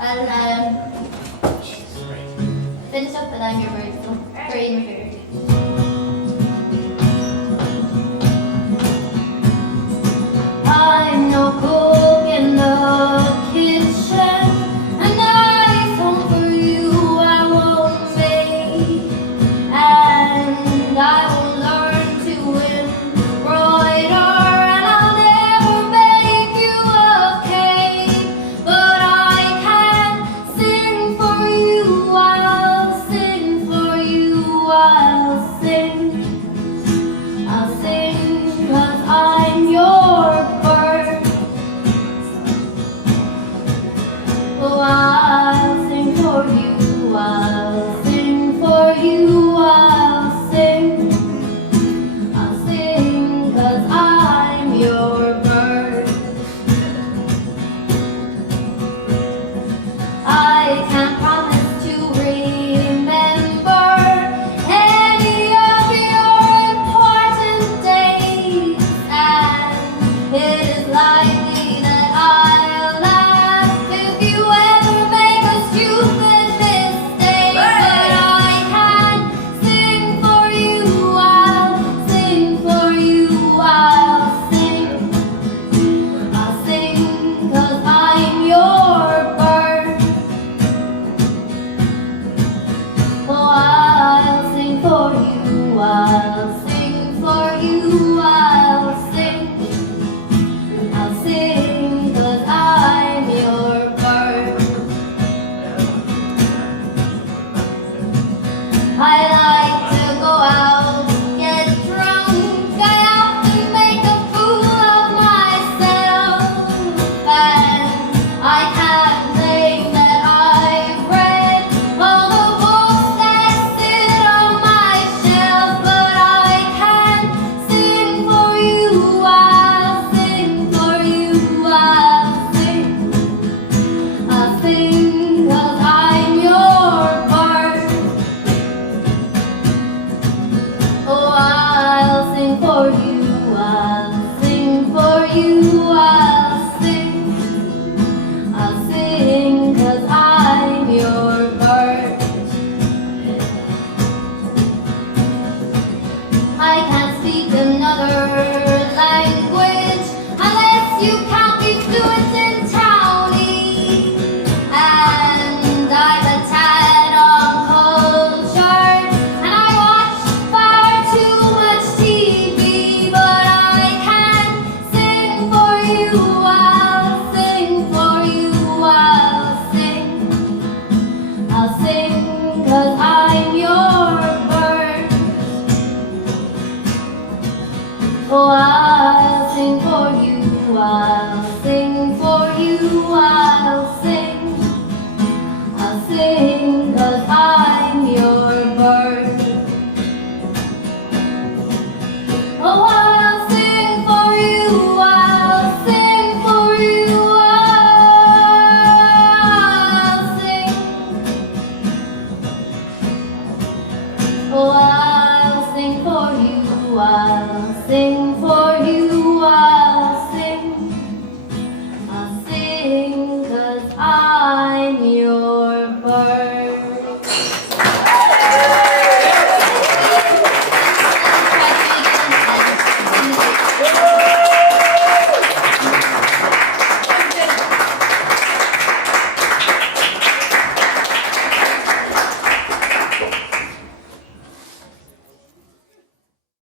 I'll finish up and I'm your bird, so very my favorite. I'm no cook in the kitchen, a nice home for you I won't make, and I won't learn to embroider, and I'll never bake you a cake, but I can sing for you, I'll sing for you, I'll sing 'cause I'm your bird. Oh,